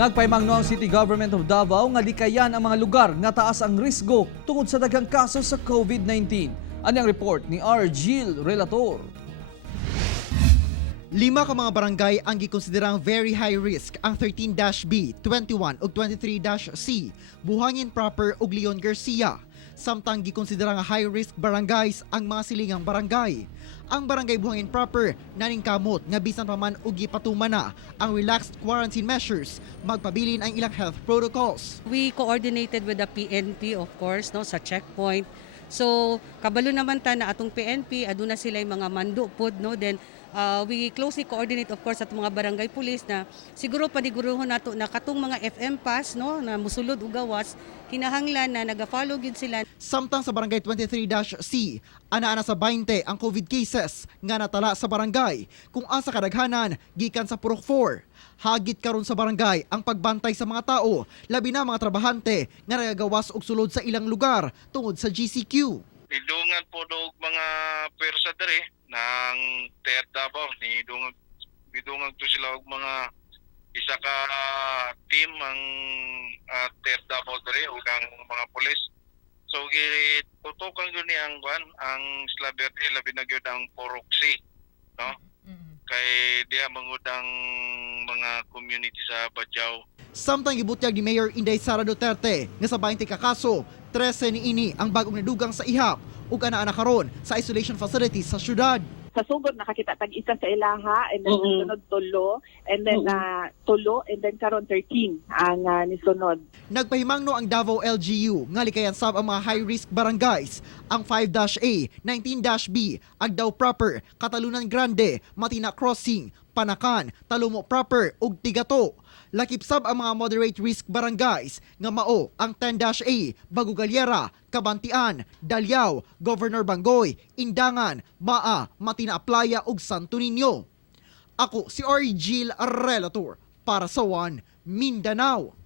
Nagpaymangno ang City Government of Davao nga likayan ang mga lugar nga taas ang risgo tungod sa daghang kaso sa COVID-19. Ani ang report ni R. Gil Relator. 5 ka mga barangay ang gikonsiderang very high risk, ang 13-B, 21 ug 23-C, Buhangin Proper ug Leon Garcia. Samtang gikonsiderang high risk barangays ang mga silingang barangay. Ang barangay Buhangin Proper naningkamot nga bisan pa man og gipatuman na ang relaxed quarantine measures, magpabilin ang ilang health protocols. We coordinated with the PNP of course no sa checkpoint. So kabalo naman ta na atong PNP aduna sila mga mando pod no, then we closely coordinate of course at mga barangay police na siguro paniguruhon nato na katong mga FM pass no na musulod og gawas kinahanglan na naga-follow gid sila. Samtang sa barangay 23-C, ana-ana sa 20 ang COVID cases nga natala sa barangay, kung asa kadaghanan gikan sa Purok 4. Hagit karon sa barangay ang pagbantay sa mga tao, labi na mga trabahante nga nagagawas og sulod sa ilang lugar tungod sa GCQ. Nidungan po og mga pwersa dere ng Ter Davao, nidungan to sila og mga isa ka team ang Ter Davao dere ug ang mga pulis. So gitutukan yun ni ang Slaverte labi na gyud ang Poroxy, no? Kay diha mangudang mga community sa Bajau. Samtang gibutyag ni Mayor Inday Sara Duterte nga sa 20 ka kaso, 13 niini ang bagong nadugang sa ihap ug ana-ana karon sa isolation facilities sa syudad. Sa sugod nakakita tag isa sa ilaha and then sunod tulo and then tulo and then karon 13 ang nisunod. Nagpahimangno ang Davao LGU nga likayan sab ang mga high-risk barangays, ang 5-A, 19-B, Agdao Proper, Catalunan Grande, Matina Crossing, Panakan, Talumo Proper ug Tigato. Lakip sab ang mga moderate risk barangays nga mao ang 10-A, Bago Galiera, Kabantian, Dalyao, Governor Bangoy, Indangan, Maa, Matina Playa ug Santo Niño. Ako si R. Gil Relator para sa One Mindanao.